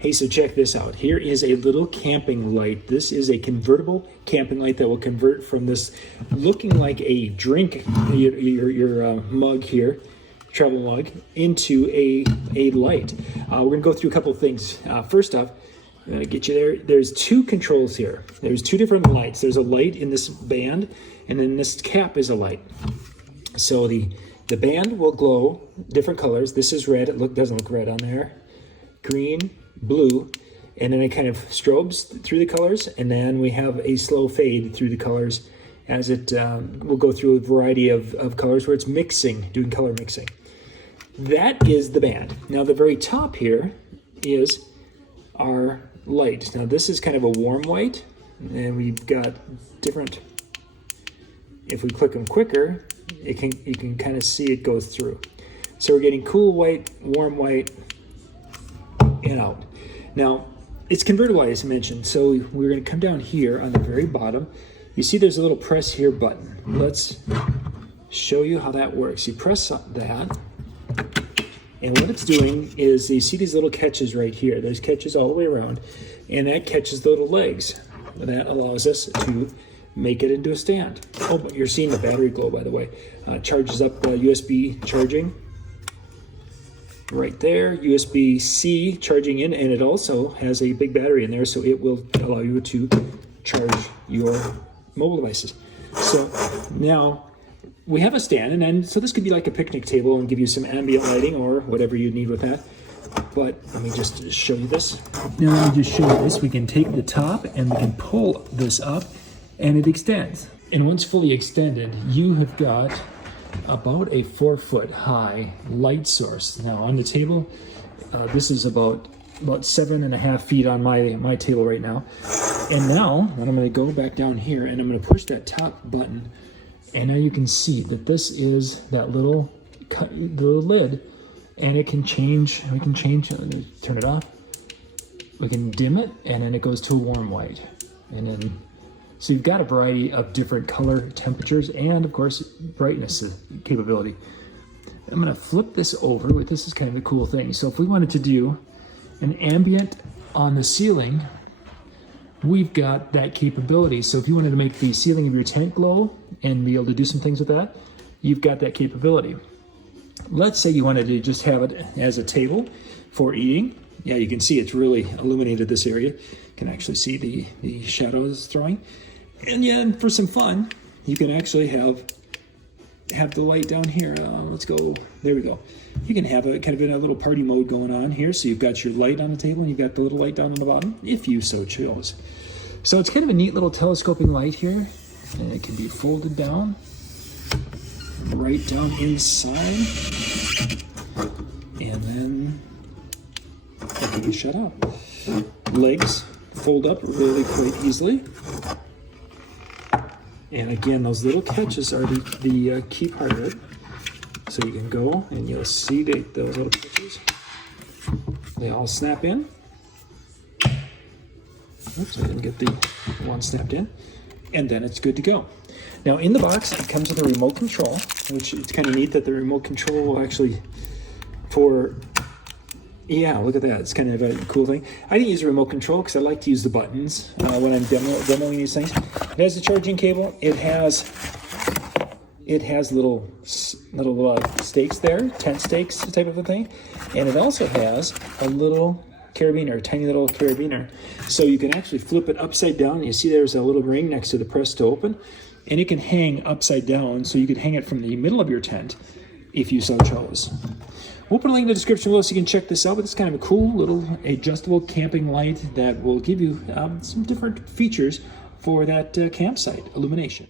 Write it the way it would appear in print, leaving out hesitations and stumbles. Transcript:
Hey, so check this out. Here is a little camping light. This is a convertible camping light that will convert from this looking like a drink, your mug here, travel mug, into a light. We're going to go through a couple of things. First off, I'm going to get you there. There's two controls here. There's two different lights. There's a light in this band, and then this cap is a light. So the band will glow different colors. This is red. It doesn't look red on there. Green, blue, and then it kind of strobes through the colors, and then we have a slow fade through the colors as it will go through a variety of colors where it's mixing, doing color mixing. That is the band. Now the very top here is our light. Now this is kind of a warm white, and we've got different, if we click them quicker, you can kind of see it goes through. So we're getting cool white, warm white, and out. Now, it's convertible, as I mentioned, so we're going to come down here on the very bottom. You see there's a little press here button. Let's show you how that works. You press that, and what it's doing is you see these little catches right here. There's catches all the way around, and that catches the little legs. That allows us to make it into a stand. Oh, but you're seeing the battery glow, by the way. Charges up USB charging. Right there, USB-C charging in, and it also has a big battery in there, so it will allow you to charge your mobile devices. So now we have a stand, and then so this could be like a picnic table and give you some ambient lighting or whatever you need with that. But let me just show you this. Now let me just show you this. We can take the top and we can pull this up, and it extends. And once fully extended, you have got about a 4-foot high light source. Now on the table, this is about 7.5 feet on my table right now. And now, I'm going to go back down here and I'm going to push that top button, and now you can see that this is that little lid, and it can change. We can change. Turn it off. We can dim it, and then it goes to a warm white, and then. So you've got a variety of different color temperatures and, of course, brightness capability. I'm going to flip this over. This is kind of a cool thing. So if we wanted to do an ambient on the ceiling, we've got that capability. So if you wanted to make the ceiling of your tent glow and be able to do some things with that, you've got that capability. Let's say you wanted to just have it as a table for eating. Yeah, you can see it's really illuminated this area. You can actually see the shadows it's throwing. And yeah, for some fun, you can actually have the light down here. Let's go, there we go. You can have a kind of in a little party mode going on here. So you've got your light on the table and you've got the little light down on the bottom, if you so chose. So it's kind of a neat little telescoping light here. And it can be folded down, right down inside. And then it can be shut off. Legs fold up really quite easily. And again, those little catches are the key part of it. So you can go and you'll see those little catches. They all snap in. Oops, I didn't get the one snapped in. And then it's good to go. Now in the box, it comes with a remote control, which it's kind of neat that the remote control will actually yeah, look at that. It's kind of a cool thing. I didn't use a remote control because I like to use the buttons when I'm demoing these things. It has a charging cable. It has little stakes there, tent stakes type of a thing. And it also has a little carabiner, a tiny little carabiner. So you can actually flip it upside down. You see there's a little ring next to the press to open. And it can hang upside down, so you could hang it from the middle of your tent if you so chose. We'll put a link in the description below so you can check this out, but it's kind of a cool little adjustable camping light that will give you some different features for that campsite illumination.